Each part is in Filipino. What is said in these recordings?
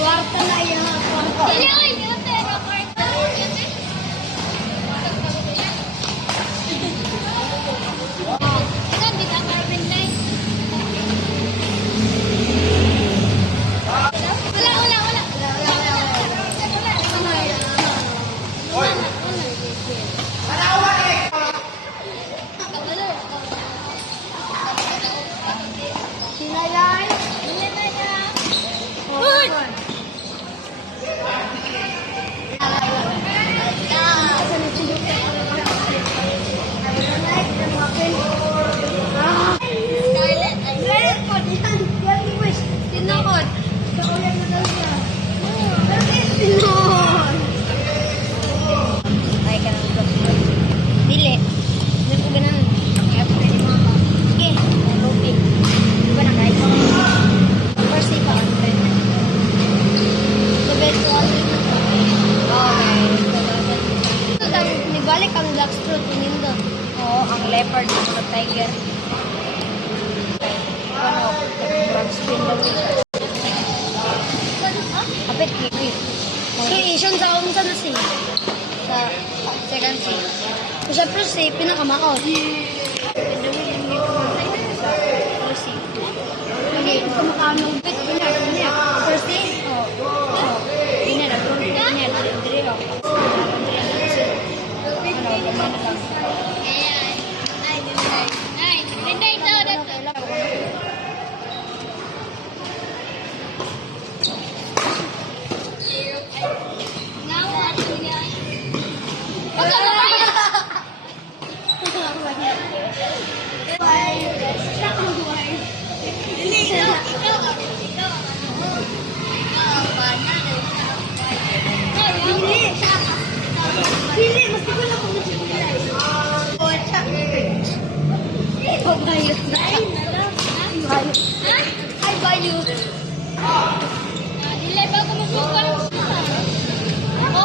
Kwarta na yan. Balik ang blackstrut nindot. Oo, ang leopard at tiger. Ano, blackstrut lang dito. Kapit kiwi. So, Asian sa akong sa nasi. Sa second seat. So, syempre si pinakamaot. Lucy. Hindi, kumakanong bit. First day? Oo. Hindi na, diri lang. Ano, gumana lang. Hindi, mas ko lang kung nagsikulay. Bayo. Ay, bayo. Dili ba ko masukal? Ako?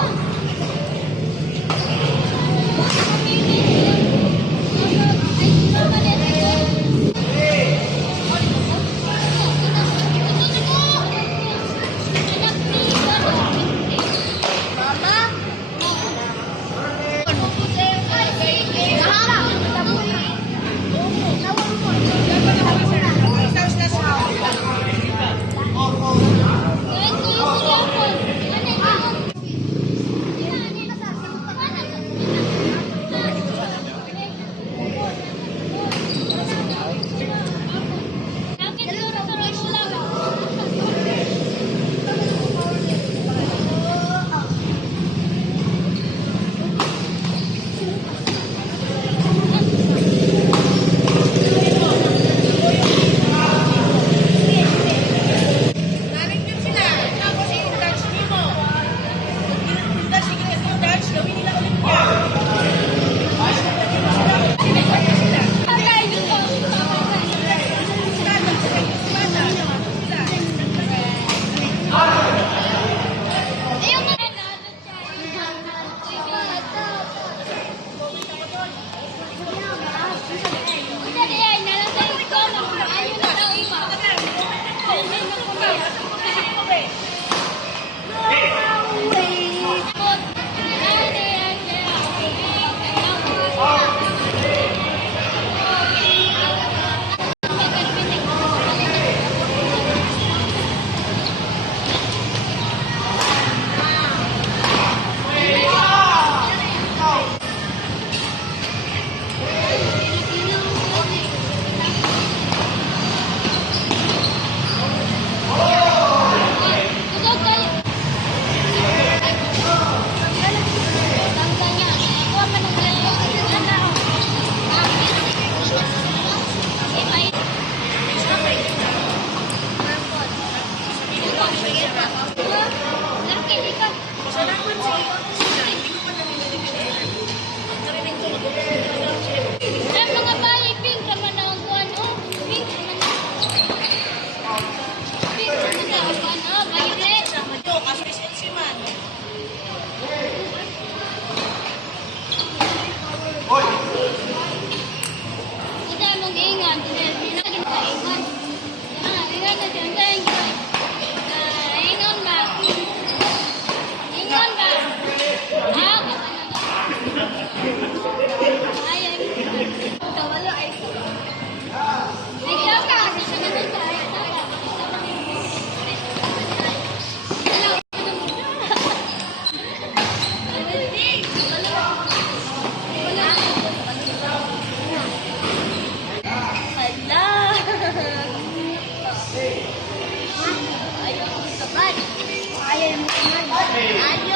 Kaya ko yung Ayan. Wala ay. Ay, kaka. Siya naman ka. Ayaw mo naman. Ayaw.